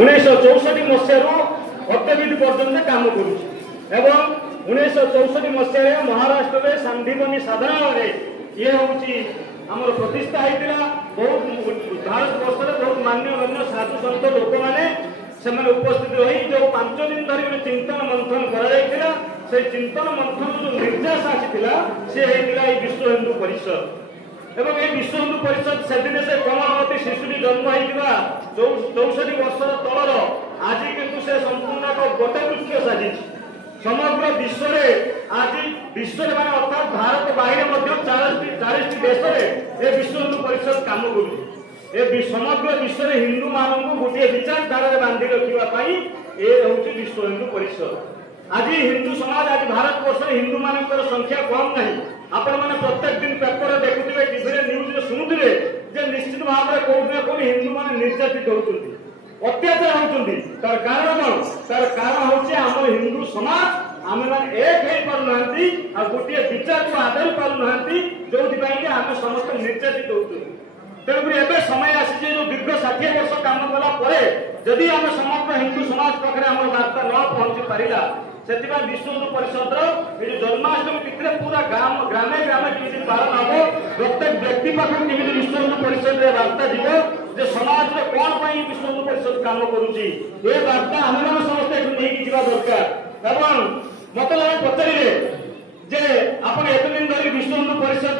1964 मसीह अद्यावधि पर्यंत काम करुँ 1964 मसीह महाराष्ट्र में सांदीपनी साधारण ये हूँ आम प्रतिष्ठा होता बहुत भारत वर्ष बहुत मान्य साधु सत लोक मैंने उपस्थित रही जो 5 दिन धरी गोटे चिंतन मंथन करा से चिंतन मंथन जो निर्देश आसाला सी विश्व हिंदू परिषद एवं ये विश्व हिंदू परिषद से दिन से कमलवती शिशुटी जन्म होता 64 वर्ष तलर आज किंतु से संपूर्ण एक गोटे वृक्ष साजी समग्र विश्व आज विश्व माने अर्थात भारत बाहर 40 देश में विश्व हिंदू परिषद काम कर समग्र विश्व में हिंदू मानू गोटे विचारधारा बांधि रखापी ये हूँ विश्व हिंदू परिषद। आज हिंदू समाज आज भारत वर्ष हिंदू मान संख्या कम नहीं आपण मैंने प्रत्येक दिन पेपर देखुए टीवी न्यूज शुणुवे निश्चित भाव में कौन कौन हिंदू मान निर्यातित होती अत्याचार होती तार कारण कौन तार कारण हूँ आम हिंदू समाज आम मैंने एक हो पार गोटे विचार को आदरी पारना जो आम समस्त निर्यातित होती तेणुक एवं समय आसी जो दीर्घ 60 वर्ष काम कला जदि आम समग्र हिंदू समाज पाखे आम वार्ता न पहुंची पारा से विश्व हिंदू परिषद जन्माष्टमी तिथि पूरा ग्रामे ग्रामे केमी पालन हम प्रत्येक व्यक्ति पाखक केमी विश्व हिंदू परिषद वार्ता जीव समाज में कौन विश्व हिंदू परिषद काम करुच्ची ये वार्ता आम मैंने समस्त नहीं जा दरकार एवं मत पचारे जे आप एत दिन धरी विश्व हिंदू परिषद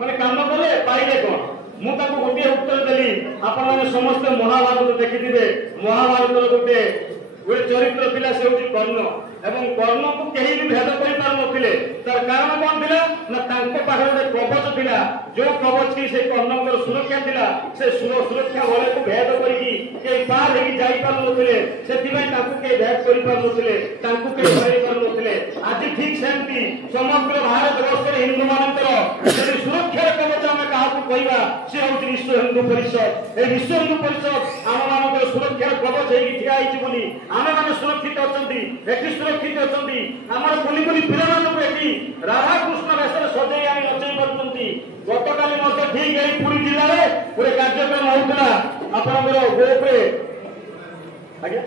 मैंने काम कले पाइले कौन मुझे गोटे उत्तर देली आपण समस्त महाभारत देखिथे महाभारत गोटे गोटे चरित्र थिला से होची कर्ण एवं कर्ण को कहीं भी भेद कर पार नथिले तार कारण कौन थिला ना तांको पाखरे गोटे कवच थिला जो कवच की से कर्णकर सुरक्षा थिला से सुरक्षा वाले को भेद करके के पार हेकी जाई पार नथिले सेति भाई तांको के भेद कर पार नथिले तांको के धरि पार नथिले आज ठीक सेमती समग्र भारत वर्ष रे हिंदू मानकर जे सुरक्षा कवच हम काहा को कहबा से होची विश्व हिंदू परिषद ए विश्व हिंदू परिषद आम मानकर सुरक्षा कवच हेकी ठिया आइछि बोली आम माने सुरक्षित अछंती एठी सुरक्षित अछंती हमर बोली बोली वीरमान को एठी राधा कृष्ण वेशरे सजै आनी नचै पड़तंती गतकाली मते ठीक एई पुरी जिल्ला रे पूरे कार्यक्रम होउतला आपनकर गोपरे आज्ञा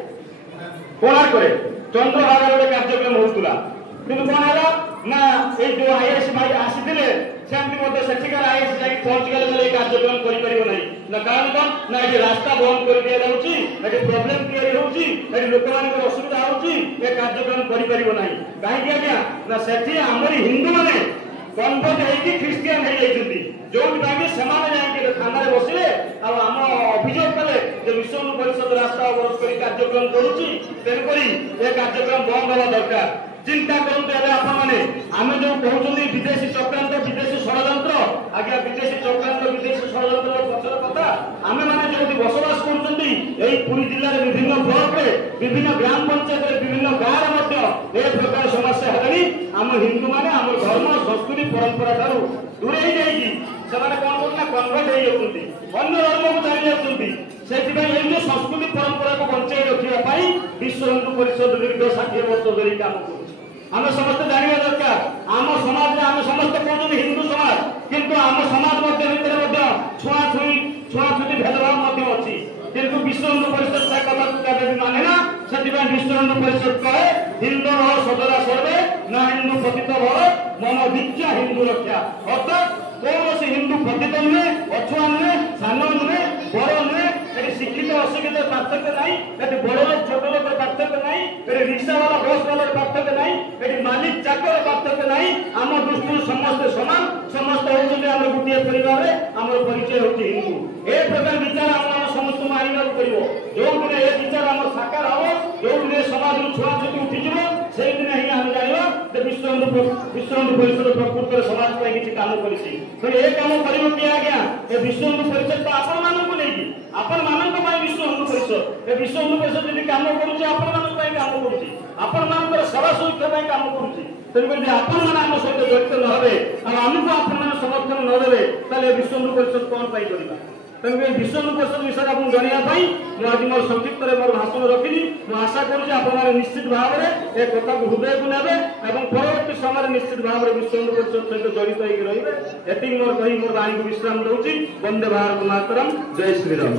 कोणार्क रे चंद्रभागा रे कार्यक्रम होउतला किंतु कोन हला ना ए जो आईएएस भाई आसीथिले सेमती मते सेठिकार आईएएस जाई पहुंच गेले बोले कार्यक्रम करि परिबो नै ना कारण कोन ना ए रास्ता बंद कर दिया जाउची ए प्रॉब्लम क्लियर होउची ए लोक मानकर असुविधा होउची ए कार्यक्रम करि परिबो नै काहे कि आज्ञा ना सेठी हमरी हिंदू माने कन्वर्ट हेकी क्रिश्चियन हे जाइछंती जो बागे समान जाके थाना रे बसिले आ हम अभियोग कले जे विश्व हिंदू परिषद रास्ता अवरोध करी कार्यक्रम करूची तेन करी ए कार्यक्रम बंद होवा दरकार चिंता करते आम जो कहते विदेशी चक्रांत विदेशी षड्यंत्र आज्ञा विदेशी चक्रांत विदेशी षड्यंत्र पचर कथा आम मैंने जो बसवास कर पुरी जिले में विभिन्न ब्लॉक में विभिन्न ग्राम पंचायत विभिन्न गाँव में ए प्रकार समस्या है आम हिंदू मैंने आम धर्म संस्कृति परंपरा ठार दूरे कौन करना कन्वर्ट हो अन्य धर्म को चली जाती से जो संस्कृति परंपरा को बचाई रखापी विश्व हिंदू परिषद दीर्घ 60 वर्ष धरी काम कर आम समस्त जानवा दरकार आम समाज आम समस्त कहते हिंदू समाज किंतु आम समाज भितर छुआछुई भेदभाव अच्छी किंतु विश्व हिंदू परिषद से कथा केवे भी माने ना से विश्व हिंदू परिषद कहे हिंदू सदरा सर्वे न हिंदू पतित भव मम दीक्षा हिंदू रक्षा अर्थात कौन से हिंदू पतित नुहे अछुआ नुहे सान नुहे बड़ नुहे शिक्षित अशिक्षित पार्थक्य नहीं बड़ लोग छोट लोग पार्थक्य नहीं रिक्शा वाला बस वाला पार्थक्य नहीं मालिक चाकर पार्थक्य नहीं आम दृष्टि समस्त सामान समस्त होती आम गोटे परिवार आम परिचय होती हिंदू ए प्रकार विचार आम समस्त मानिना पड़ो जो दिन ए विचार आम साकार हम जो दिन समाज छुआछुति उठिଯିव से दिन ही आम जाना विश्व हिंदू परिषद प्रकृत समाज पर किसी काम कर काम कर किए आज्ञा ए विश्व हिंदू परिषद तो आपण मानक नहीं आपण मानक विश्व हिंदू परिषद ए विश्व हिंदू परिषद यदि काम करुच्चे आपण मानक काम करुच्चे आपण मानकर सेवा सुरक्षा काम करुच्चे तेणुकर आपण मैंने आम सहित जड़ित न हे आमको आपण मैंने समर्थन नदेवे ताले विश्व हिंदू परिषद कौन पाई करवा तेणुक विश्व हिंदू परिषद विषय आपको जानवाई आज मोर संक्षिप्त मोर भाषण रखी आशा करुच्चे निश्चित भाव में ए कथा को हृदय को ने परवर्त समय निश्चित भाव में विश्व हिंदू परिषद सहित जड़ित होकर रे मोर कही मोर वाणी को विश्राम दूसरी वंदे भारत मातरम जय श्रीराम।